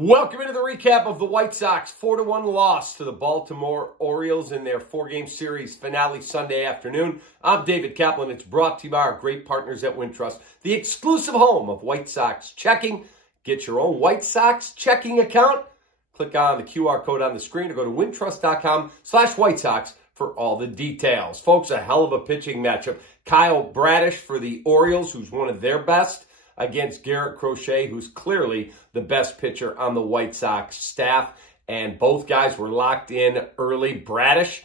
Welcome into the recap of the White Sox 4-1 loss to the Baltimore Orioles in their four-game series finale Sunday afternoon. I'm David Kaplan. It's brought to you by our great partners at Wintrust, the exclusive home of White Sox checking. Get your own White Sox checking account. Click on the QR code on the screen or go to wintrust.com/White Sox for all the details. Folks, a hell of a pitching matchup. Kyle Bradish for the Orioles, who's one of their best, against Garrett Crochet, who's clearly the best pitcher on the White Sox staff. And both guys were locked in early. Bradish,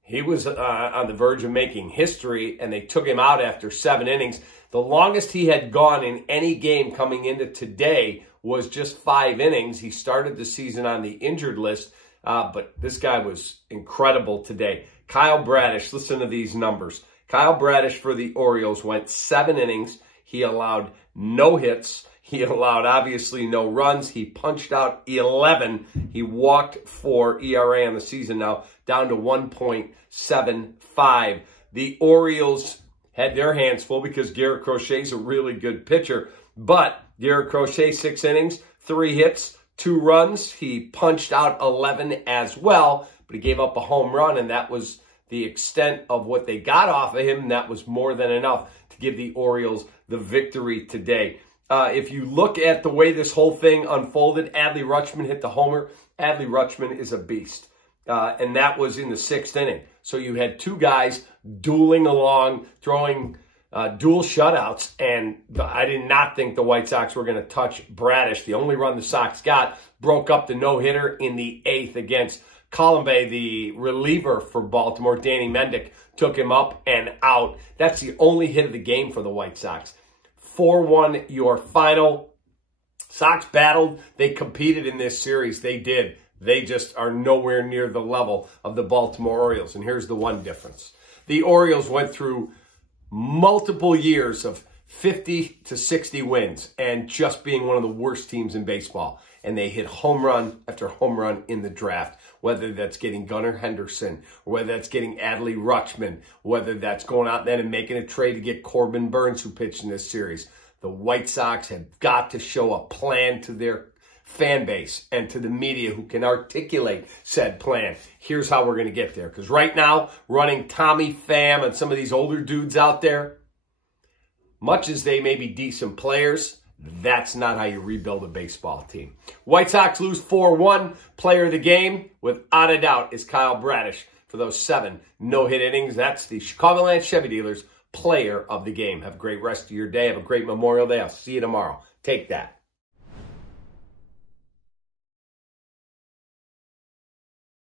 he was on the verge of making history, and they took him out after 7 innings. The longest he had gone in any game coming into today was just 5 innings. He started the season on the injured list, but this guy was incredible today. Kyle Bradish, listen to these numbers. Kyle Bradish for the Orioles went 7 innings. He allowed no hits. He allowed, obviously, no runs. He punched out 11. He walked for ERA on the season now down to 1.75. The Orioles had their hands full because Garrett Crochet's a really good pitcher. But Garrett Crochet, 6 innings, 3 hits, 2 runs. He punched out 11 as well, but he gave up a home run, and that was the extent of what they got off of him. That was more than enough to give the Orioles the victory today. If you look at the way this whole thing unfolded, Adley Rutschman hit the homer. Adley Rutschman is a beast. And that was in the 6th inning. So you had 2 guys dueling along, throwing dual shutouts. And I did not think the White Sox were going to touch Bradish. The only run the Sox got broke up the no-hitter in the 8th against Colombe, the reliever for Baltimore. Danny Mendick took him up and out. That's the only hit of the game for the White Sox. 4-1 your final. Sox battled. They competed in this series. They did. They just are nowhere near the level of the Baltimore Orioles. And here's the one difference. The Orioles went through multiple years of 50 to 60 wins and just being one of the worst teams in baseball. And they hit home run after home run in the draft, whether that's getting Gunnar Henderson, or whether that's getting Adley Rutschman, whether that's going out then and making a trade to get Corbin Burns, who pitched in this series. The White Sox have got to show a plan to their fan base and to the media who can articulate said plan. Here's how we're going to get there. Because right now, running Tommy Pham and some of these older dudes out there, much as they may be decent players, that's not how you rebuild a baseball team. White Sox lose 4-1. Player of the game, without a doubt, is Kyle Bradish for those 7 no-hit innings. That's the Chicagoland Chevy Dealers player of the game. Have a great rest of your day. Have a great Memorial Day. I'll see you tomorrow. Take that.